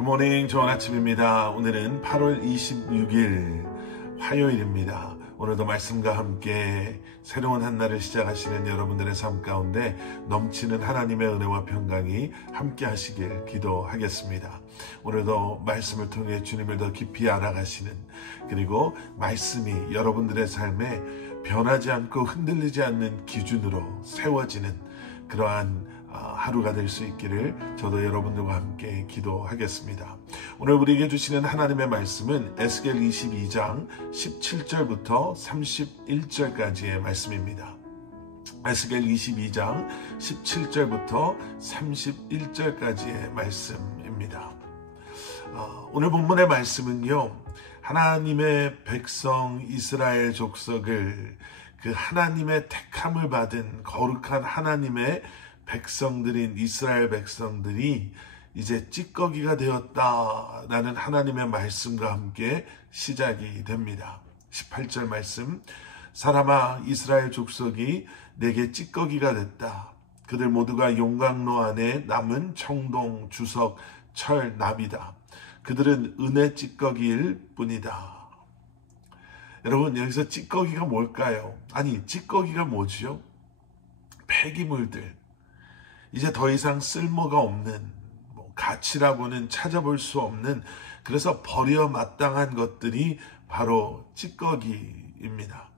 굿모닝, 좋은 아침입니다. 오늘은 8월 26일 화요일입니다. 오늘도 말씀과 함께 새로운 한 날을 시작하시는 여러분들의 삶 가운데 넘치는 하나님의 은혜와 평강이 함께 하시길 기도하겠습니다. 오늘도 말씀을 통해 주님을 더 깊이 알아가시는, 그리고 말씀이 여러분들의 삶에 변하지 않고 흔들리지 않는 기준으로 세워지는 그러한 하루가 될 수 있기를 저도 여러분들과 함께 기도하겠습니다. 오늘 우리에게 주시는 하나님의 말씀은 에스겔 22장 17절부터 31절까지의 말씀입니다. 에스겔 22장 17절부터 31절까지의 말씀입니다. 오늘 본문의 말씀은요, 하나님의 백성 이스라엘 족속을, 그 하나님의 택함을 받은 거룩한 하나님의 백성들인 이스라엘 백성들이 이제 찌꺼기가 되었다라는 하나님의 말씀과 함께 시작이 됩니다. 18절 말씀, 사람아, 이스라엘 족속이 내게 찌꺼기가 됐다. 그들 모두가 용광로 안에 남은 청동, 주석, 철, 납이다. 그들은 은혜 찌꺼기일 뿐이다. 여러분, 여기서 찌꺼기가 뭘까요? 아니, 찌꺼기가 뭐지요? 폐기물들, 이제 더 이상 쓸모가 없는, 가치라고는 찾아볼 수 없는, 그래서 버려 마땅한 것들이 바로 찌꺼기입니다.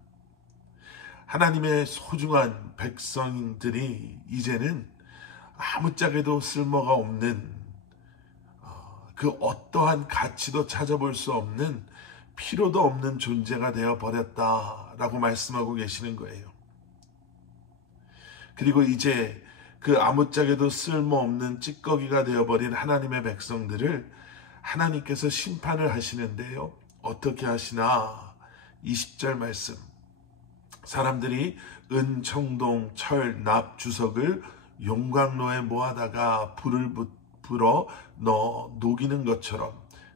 하나님의 소중한 백성들이 이제는 아무짝에도 쓸모가 없는, 그 어떠한 가치도 찾아볼 수 없는, 필요도 없는 존재가 되어버렸다라고 말씀하고 계시는 거예요. 그리고 이제 그 아무짝에도 쓸모없는 찌꺼기가 되어버린 하나님의 백성들을 하나님께서 심판을 하시는데요. 어떻게 하시나? 20절 말씀, 사람들이 은, 청동, 철, 납, 주석을 용광로에 모아다가 불을 불어 넣어 녹이는 것처럼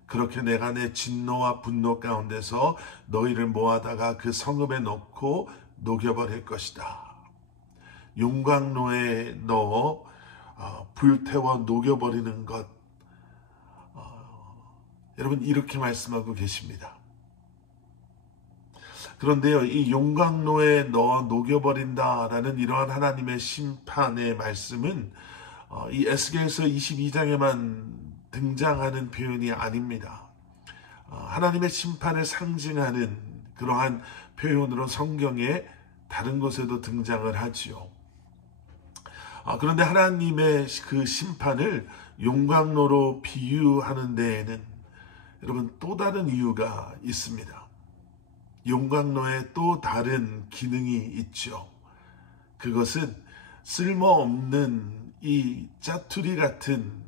그렇게 내가 내 진노와 분노 가운데서 너희를 모아다가 그 성읍에 넣고 녹여버릴 것이다. 용광로에 넣어 불태워 녹여버리는 것, 여러분, 이렇게 말씀하고 계십니다. 그런데요, 이 용광로에 넣어 녹여버린다라는 이러한 하나님의 심판의 말씀은 이 에스겔서 22장에만 등장하는 표현이 아닙니다. 하나님의 심판을 상징하는 그러한 표현으로 성경에 다른 곳에도 등장을 하지요. 그런데 하나님의 그 심판을 용광로로 비유하는 데에는 여러분 또 다른 이유가 있습니다. 용광로에 또 다른 기능이 있죠. 그것은 쓸모없는 이 짜투리 같은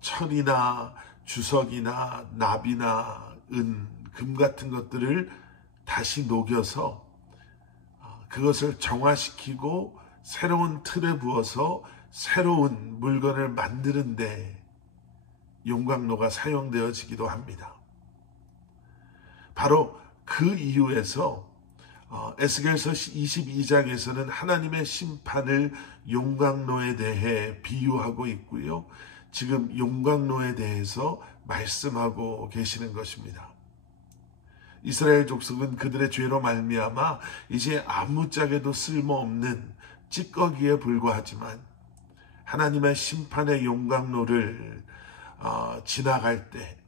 철이나 주석이나 납이나 은, 금 같은 것들을 다시 녹여서 그것을 정화시키고 새로운 틀에 부어서 새로운 물건을 만드는데 용광로가 사용되어지기도 합니다. 바로 그 이유에서 에스겔서 22장에서는 하나님의 심판을 용광로에 대해 비유하고 있고요. 지금 용광로에 대해서 말씀하고 계시는 것입니다. 이스라엘 족속은 그들의 죄로 말미암아 이제 아무짝에도 쓸모없는 찌꺼기에 불과하지만 하나님의 심판의 용광로를 지나갈 때,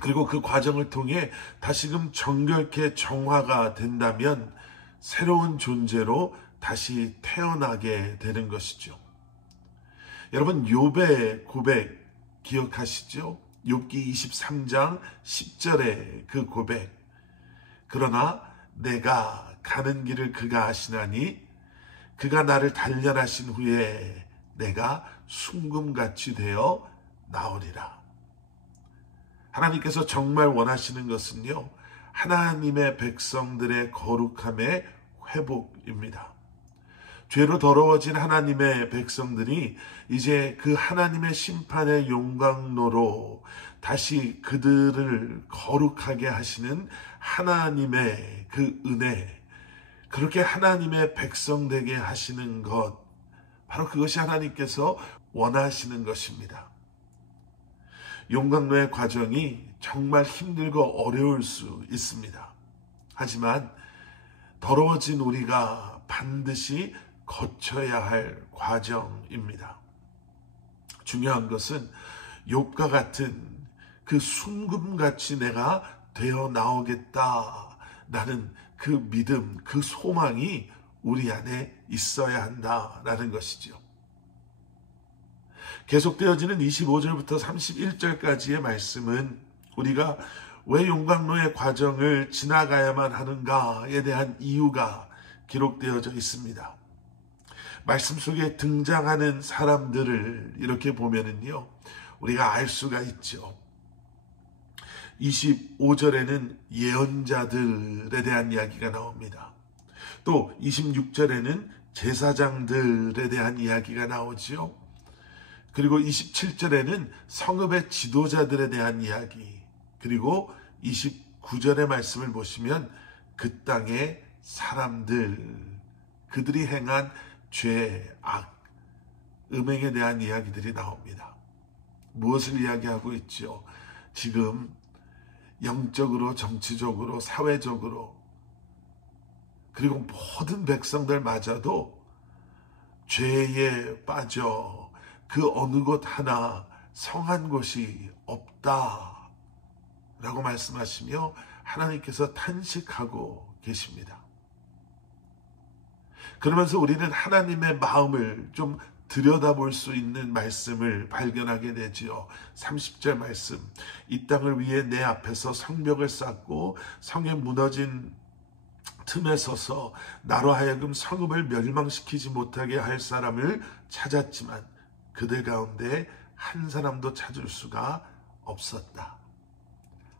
그리고 그 과정을 통해 다시금 정결케 정화가 된다면 새로운 존재로 다시 태어나게 되는 것이죠. 여러분, 욥의 고백 기억하시죠? 욥기 23장 10절의 그 고백, 그러나 내가 가는 길을 그가 아시나니 그가 나를 단련하신 후에 내가 순금같이 되어 나오리라. 하나님께서 정말 원하시는 것은요, 하나님의 백성들의 거룩함의 회복입니다. 죄로 더러워진 하나님의 백성들이 이제 그 하나님의 심판의 용광로로 다시 그들을 거룩하게 하시는 하나님의 그 은혜, 그렇게 하나님의 백성 되게 하시는 것, 바로 그것이 하나님께서 원하시는 것입니다. 용광로의 과정이 정말 힘들고 어려울 수 있습니다. 하지만 더러워진 우리가 반드시 거쳐야 할 과정입니다. 중요한 것은 욥과 같은 그 순금같이 내가 되어 나오겠다라는 그 믿음, 그 소망이 우리 안에 있어야 한다라는 것이죠. 계속되어지는 25절부터 31절까지의 말씀은 우리가 왜 용광로의 과정을 지나가야만 하는가에 대한 이유가 기록되어져 있습니다. 말씀 속에 등장하는 사람들을 이렇게 보면은요, 우리가 알 수가 있죠. 25절에는 예언자들에 대한 이야기가 나옵니다. 또 26절에는 제사장들에 대한 이야기가 나오지요. 그리고 27절에는 성읍의 지도자들에 대한 이야기, 그리고 29절의 말씀을 보시면 그 땅의 사람들, 그들이 행한 죄, 악, 음행에 대한 이야기들이 나옵니다. 무엇을 이야기하고 있죠? 지금 영적으로, 정치적으로, 사회적으로, 그리고 모든 백성들마저도 죄에 빠져 그 어느 곳 하나 성한 곳이 없다 라고 말씀하시며 하나님께서 탄식하고 계십니다. 그러면서 우리는 하나님의 마음을 좀 들여다볼 수 있는 말씀을 발견하게 되지요. 30절 말씀, 이 땅을 위해 내 앞에서 성벽을 쌓고 성에 무너진 틈에 서서 나로 하여금 성읍을 멸망시키지 못하게 할 사람을 찾았지만 그들 가운데 한 사람도 찾을 수가 없었다.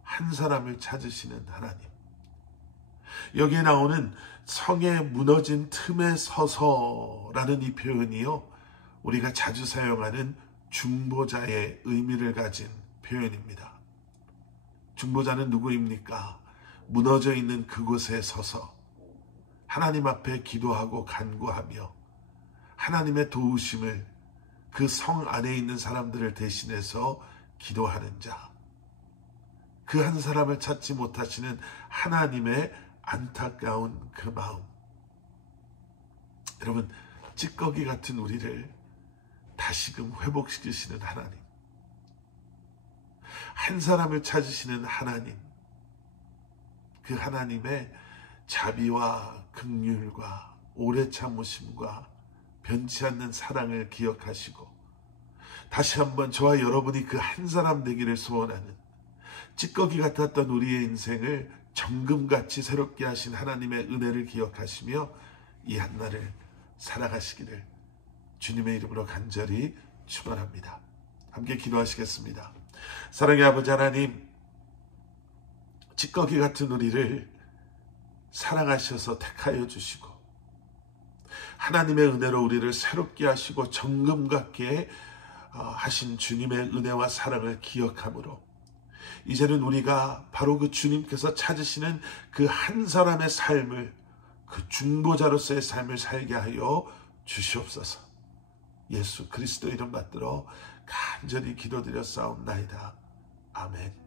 한 사람을 찾으시는 하나님. 여기에 나오는 성에 무너진 틈에 서서라는 이 표현이요, 우리가 자주 사용하는 중보자의 의미를 가진 표현입니다. 중보자는 누구입니까? 무너져 있는 그곳에 서서 하나님 앞에 기도하고 간구하며 하나님의 도우심을 그 성 안에 있는 사람들을 대신해서 기도하는 자, 그 한 사람을 찾지 못하시는 하나님의 안타까운 그 마음. 여러분, 찌꺼기 같은 우리를 다시금 회복시키시는 하나님, 한 사람을 찾으시는 하나님, 그 하나님의 자비와 긍휼과 오래 참으심과 변치 않는 사랑을 기억하시고 다시 한번 저와 여러분이 그 한 사람 되기를 소원하는, 찌꺼기 같았던 우리의 인생을 정금같이 새롭게 하신 하나님의 은혜를 기억하시며 이 한날을 살아가시기를 주님의 이름으로 간절히 축원합니다. 함께 기도하시겠습니다. 사랑의 아버지 하나님, 찌꺼기 같은 우리를 사랑하셔서 택하여 주시고 하나님의 은혜로 우리를 새롭게 하시고 정금 같게 하신 주님의 은혜와 사랑을 기억함으로 이제는 우리가 바로 그 주님께서 찾으시는 그 한 사람의 삶을, 그 중보자로서의 삶을 살게 하여 주시옵소서. 예수 그리스도 이름 받들어 간절히 기도드렸사옵나이다. 아멘.